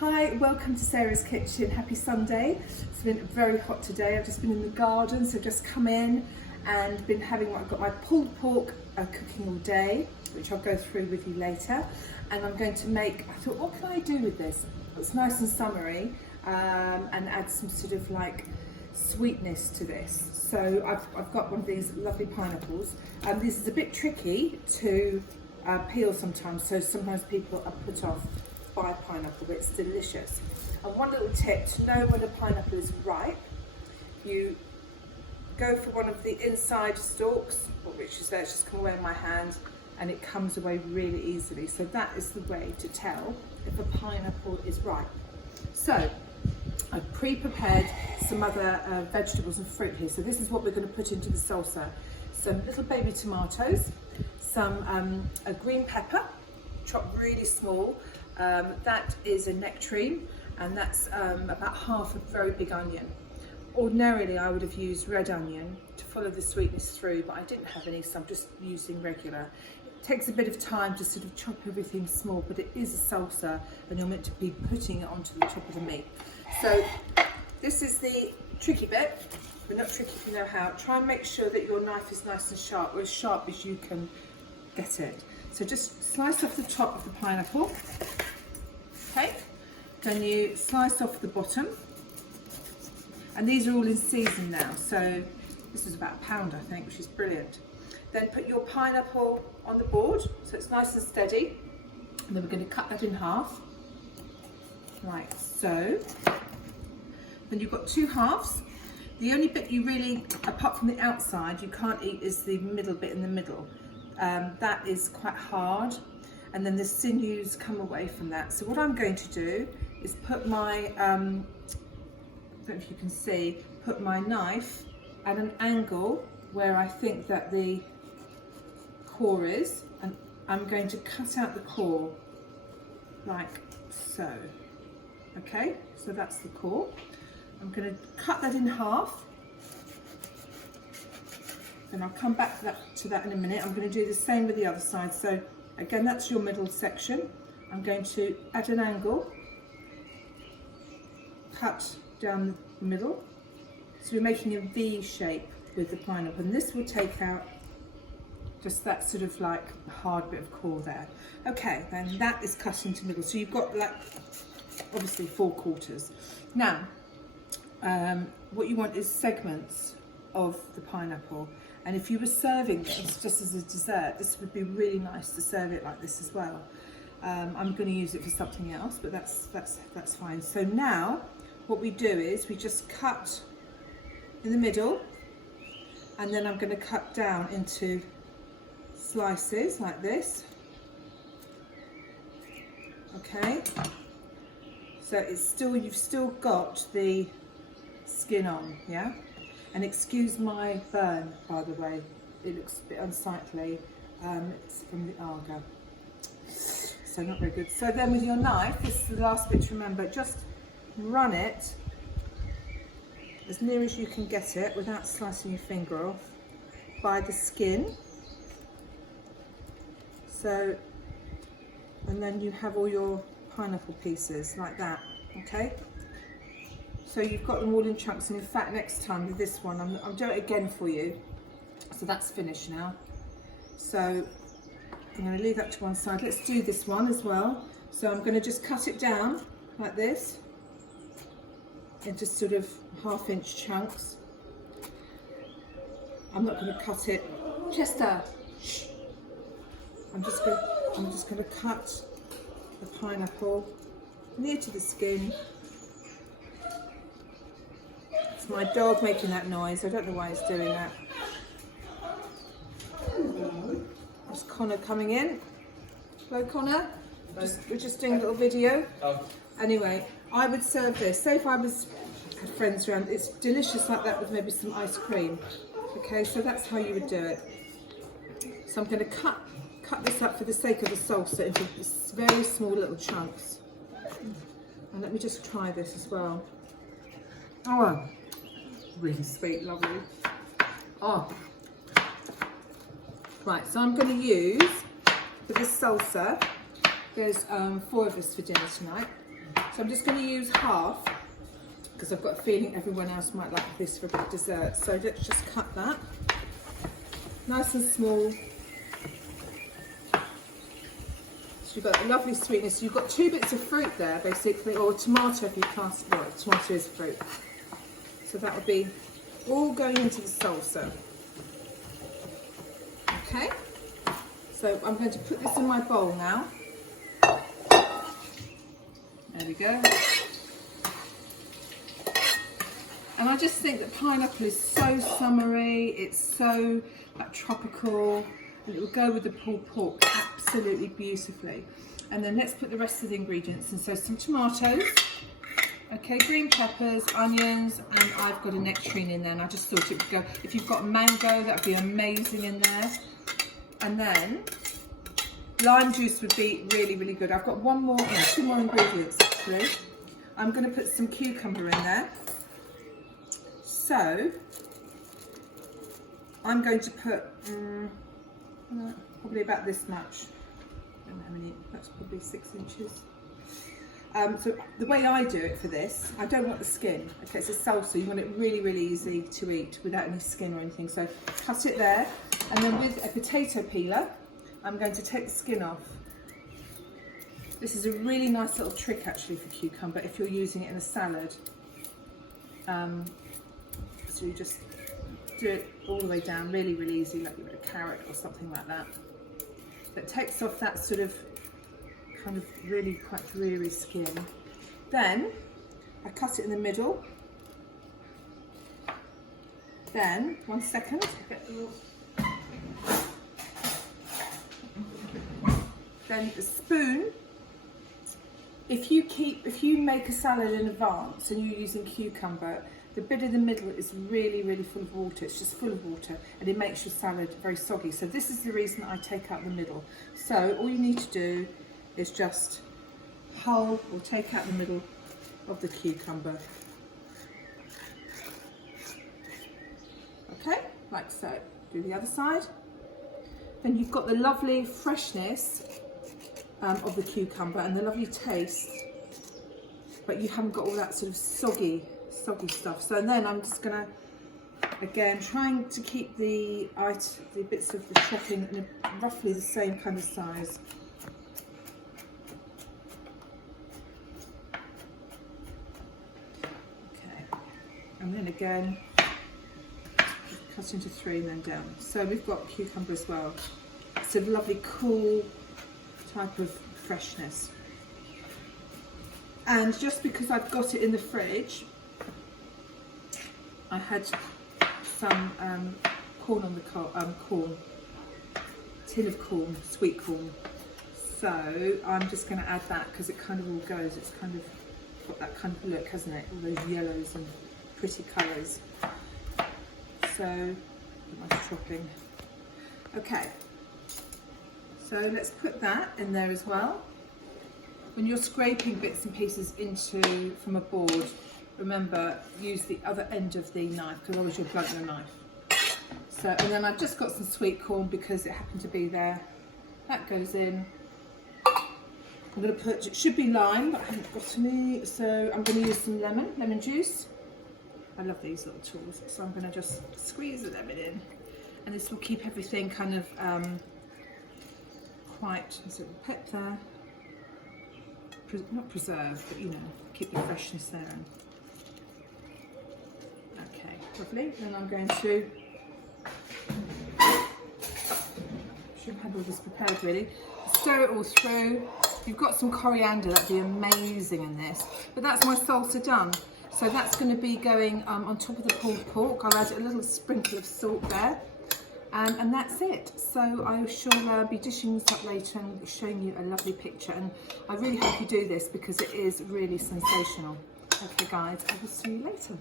Hi, welcome to Sarah's Kitchen. Happy Sunday. It's been very hot today. I've just been in the garden, so just come in and been having, I've got my pulled pork cooking all day, which I'll go through with you later. And I'm going to make, I thought, what can I do with this? It's nice and summery and add some sort of like sweetness to this. So I've got one of these lovely pineapples. This is a bit tricky to peel sometimes, so sometimes people are put off by pineapple, but it's delicious. And one little tip to know when a pineapple is ripe, you go for one of the inside stalks, which is there, it's just come away in my hand, and it comes away really easily. So that is the way to tell if a pineapple is ripe. So I've pre-prepared some other vegetables and fruit here. So this is what we're going to put into the salsa. Some little baby tomatoes, some a green pepper, chopped really small. That is a nectarine, and that's about half a very big onion. Ordinarily I would have used red onion to follow the sweetness through, but I didn't have any, so I'm just using regular. It takes a bit of time to sort of chop everything small, but it is a salsa and you're meant to be putting it onto the top of the meat. So this is the tricky bit, but not tricky if you know how. Try and make sure that your knife is nice and sharp, or as sharp as you can get it. So just slice off the top of the pineapple. Okay, then you slice off the bottom, and these are all in season now, so this is about £1, I think, which is brilliant. Then put your pineapple on the board so it's nice and steady, and then we're going to cut that in half, like so. Then you've got two halves. The only bit you really, apart from the outside, you can't eat is the middle bit in the middle. That is quite hard, and then the sinews come away from that. So what I'm going to do is put my, I don't know if you can see, put my knife at an angle where I think that the core is, and I'm going to cut out the core like so. Okay, so that's the core. I'm going to cut that in half. And I'll come back to that in a minute. I'm going to do the same with the other side. So again, that's your middle section. I'm going to, at an angle, cut down the middle. So we're making a V shape with the pineapple, and this will take out just that sort of like hard bit of core there. Okay, then that is cut into middle. So you've got like, obviously 4/4. Now, what you want is segments of the pineapple. And if you were serving this just as a dessert, this would be really nice to serve it like this as well. I'm going to use it for something else, but that's fine. So now what we do is we just cut in the middle, and then I'm going to cut down into slices like this. Okay. So it's still, you've still got the skin on, yeah? And excuse my burn, by the way, it looks a bit unsightly. It's from the Arga, so not very good. So then with your knife, this is the last bit to remember, just run it as near as you can get it without slicing your finger off by the skin. So, and then you have all your pineapple pieces like that, okay? So you've got them all in chunks, and in fact next time with this one I'll do it again for you. So that's finished now. So I'm going to leave that to one side. Let's do this one as well. So I'm going to just cut it down like this into sort of 1/2-inch chunks. I'm not going to cut it. Chester, shh. I'm just going to cut the pineapple near to the skin. It's my dog making that noise. I don't know why he's doing that. There's Connor coming in. Hello, Connor. We're just doing a little video. Anyway, I would serve this. Say if I had friends around, it's delicious like that with maybe some ice cream. Okay, so that's how you would do it. So I'm going to cut this up for the sake of the salsa into very small little chunks. And let me just try this as well. Oh, really sweet, lovely. Oh, right. So I'm going to use for this salsa. There's 4 of us for dinner tonight. So I'm just going to use half because I've got a feeling everyone else might like this for a bit of dessert. So let's just cut that nice and small. So you've got a lovely sweetness. So you've got 2 bits of fruit there basically, or tomato if you class, well, tomato is fruit. So that would be all going into the salsa. Okay, so I'm going to put this in my bowl now. There we go. And I just think that pineapple is so summery, it's so like tropical, and it will go with the pulled pork absolutely beautifully. And then let's put the rest of the ingredients in. So some tomatoes, okay, green peppers, onions, and I've got a nectarine in there, and I just thought it would go. If you've got mango, that would be amazing in there. And then lime juice would be really, really good. I've got 2 more ingredients actually. I'm going to put some cucumber in there. So I'm going to put probably about this much. I don't know how many, that's probably 6 inches. So the way I do it for this, I don't want the skin. Okay, it's a salsa, you want it really, really easy to eat without any skin or anything. So cut it there, and then with a potato peeler, I'm going to take the skin off. This is a really nice little trick actually for cucumber if you're using it in a salad. So you just do it all the way down, really, really easy, like you would a carrot or something like that. That takes off that sort of kind of really quite dreary skin. Then I cut it in the middle. Then, 1 second, then the spoon. If you make a salad in advance and you're using cucumber, the bit in the middle is really, really full of water. It's just full of water, and it makes your salad very soggy. So this is the reason I take out the middle. So all you need to do is just hull or take out the middle of the cucumber. Okay, like so. Do the other side. Then you've got the lovely freshness of the cucumber and the lovely taste, but you haven't got all that sort of soggy stuff. So then I'm just gonna, again, trying to keep the bits of the chopping in roughly the same kind of size. Okay, and then again, cut into 3 and then down. So we've got cucumber as well. It's a lovely cool type of freshness. And just because I've got it in the fridge, I had some corn on the tin of corn, sweet corn. So I'm just going to add that because it kind of all goes. It's kind of got that kind of look, hasn't it? All those yellows and pretty colours. So nice chopping. Okay. So let's put that in there as well. When you're scraping bits and pieces from a board, remember, use the other end of the knife because otherwise you'll blunt your knife. So, and then I've just got some sweet corn because it happened to be there. That goes in. I'm going to put, it should be lime, but I haven't got any, so I'm going to use some lemon juice. I love these little tools, so I'm going to just squeeze the lemon in, and this will keep everything kind of quite, there's a little pep there, not preserved, but you know, keep the freshness there. Okay, lovely. Then I'm going to, should have had all this prepared really, stir it all through. If you've got some coriander, that'd be amazing in this. But that's my salsa done. So that's going to be going on top of the pulled pork. I'll add a little sprinkle of salt there. And that's it. So I shall be dishing this up later and showing you a lovely picture. And I really hope you do this because it is really sensational. Okay guys, I will see you later.